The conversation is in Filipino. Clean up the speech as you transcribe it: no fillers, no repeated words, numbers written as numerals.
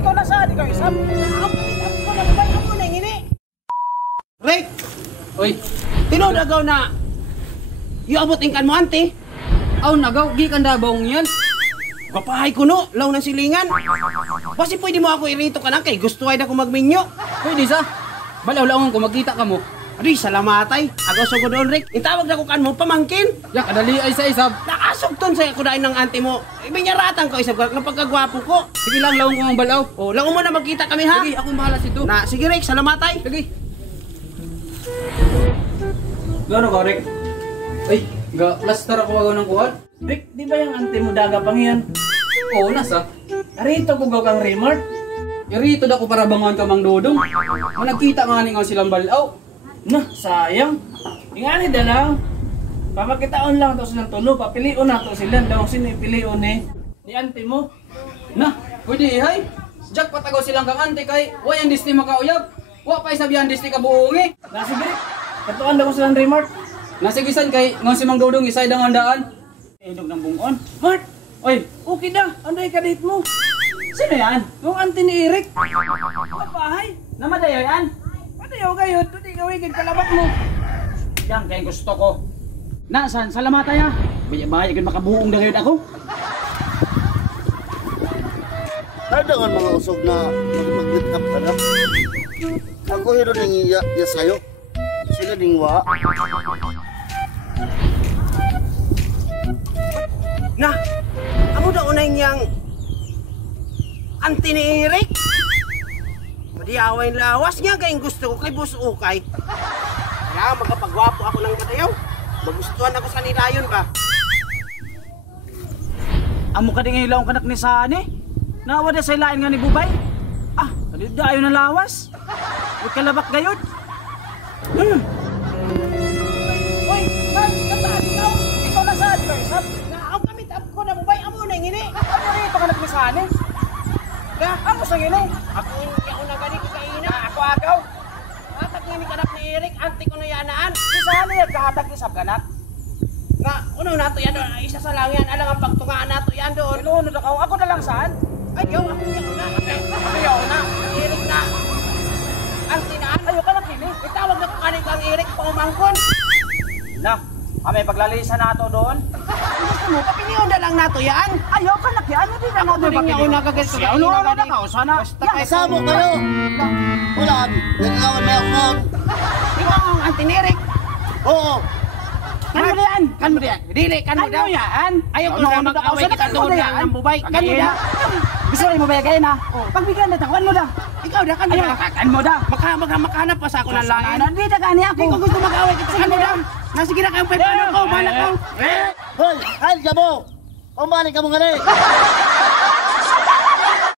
ikaw na saan, ikaw isap. Ako na ba, ako na ngini. Rick! Oy, Tinodagaw na iabot ingkan mo, ante. aw nagaw, gikan dabong yan. Kapahay ko no, law ng silingan. Basi pwede mo ako irito ka na kay gusto ay na ko magminyo. Pwede sa, balaw-lawang ko magkita ka mo. Aduy, salamatay. Agaw sa doon, Rick. Itawag na ko kan mo, pamangkin. Ya, kadali ay sa isab. Nakasugton sa kudain ng ante mo. Ibinyaratan ko isab ng pagkagwapo ko. Sige lang, lawang ko ang balaw. O, law mo na magkita kami ha. Sige, ako mahalas ito. Na, sige Rick, salamatay. Sige. Gano'n ka, Rick? Ay, plaster ako agaw ng kuhan. Rick, di ba yung ante mo daga pang yan? Oo, nasa. Arito ko gaw kang Remart. Irito da ko para bangon ka mang dodong. Managkita nga ni nga silang balaw. Nah, sayang. Ingani da lang. Papakitaon lang to silang tulo. Papilion na to sila. Daw sino ipilion ni ante mo. Na, pwede ihay. Jack patagaw silang kang ante kay way ang disti makauyab. Wa pa isabihan disti ka buungi. Na sige, Rick. Katuan daw ko silang Remart. Nasigisan kay ngon si Mang Dodong isay dang handaan. Indog ng bungon. Mart! Oy, okay na. Ano yung kadate mo? Sino yan? Yung ante ni Eric. Kapahay. Namadayo yan? Padayaw kayo. Tuti gawin kalabak mo. Yan, kaya gusto ko. Nasaan? Salamatay ha. Baya-baya kan makabuong na ngayon ako. Ada kan mga usog na mag-meet up ka na. Ako hiro ning iya sayo. Sila ding wa. Na, amo daw unay niyang anti ni Eric. Madiaway lawas niya kayong gusto ko kay Boss Ukay. Kaya magkapagwapo ako ng katayaw. Magustuhan ako sa nilayon ba? Amo ka din ilaw ang kanak ni Sani. Nawa na sa ilain nga ni Bubay. Ah, kalidayo na lawas. Huwag kalabak gayod. Uy, man, kataan ikaw. Ikaw na saan, ikaw isap. Naaw kami tap ko na Bubay. Amo na ngini. Ano rito kanak ni Sani? Kaya, amo sa ngini. Ako ako na gani kaina. Ako agaw. Hatag ngini kanak ni Eric. Anti ko na yanaan. Si Sani nagkahatag ni sab kanak. Nga, uno nato yan doon. Isa sa lang yan. Alang ang pagtungaan nato yan doon. Inuunod ako. Ako na lang saan? Ay, yaw, ako na. Ako yaw na. Eric na. Ang tinaan. Ayaw ka na kini. Itawag na kung kanin kang Eric pa umangkon. Na, kami paglalisan nato doon. Gusto mo, papiliyon na lang nato yan. Ayaw ka na yan. Hindi na nato papiliyon. Ako nagagay ka. Ano na ka? Sana. Kasama kayo. Ulan, nagkawan may ako. Ikaw ang anti-Eric. Oo. Kan mo yan? Kan mo yan? Dili, kan mo yan? Ayaw ko na mag-away kita doon yan. Bubay, kan mo yan? Gusto rin mo ba yan na? Pagbigyan na, kan mo da. Ikaw da, kan mo da. Kan mo da. Makahanap pa sa ako ng langit. Hindi da gani ako. Hindi ko gusto mag-away kita sa kan mo da. Nasige na kayong pepano ko, malak ko. Hoy, hal ka mo. Umalik ka mo nga na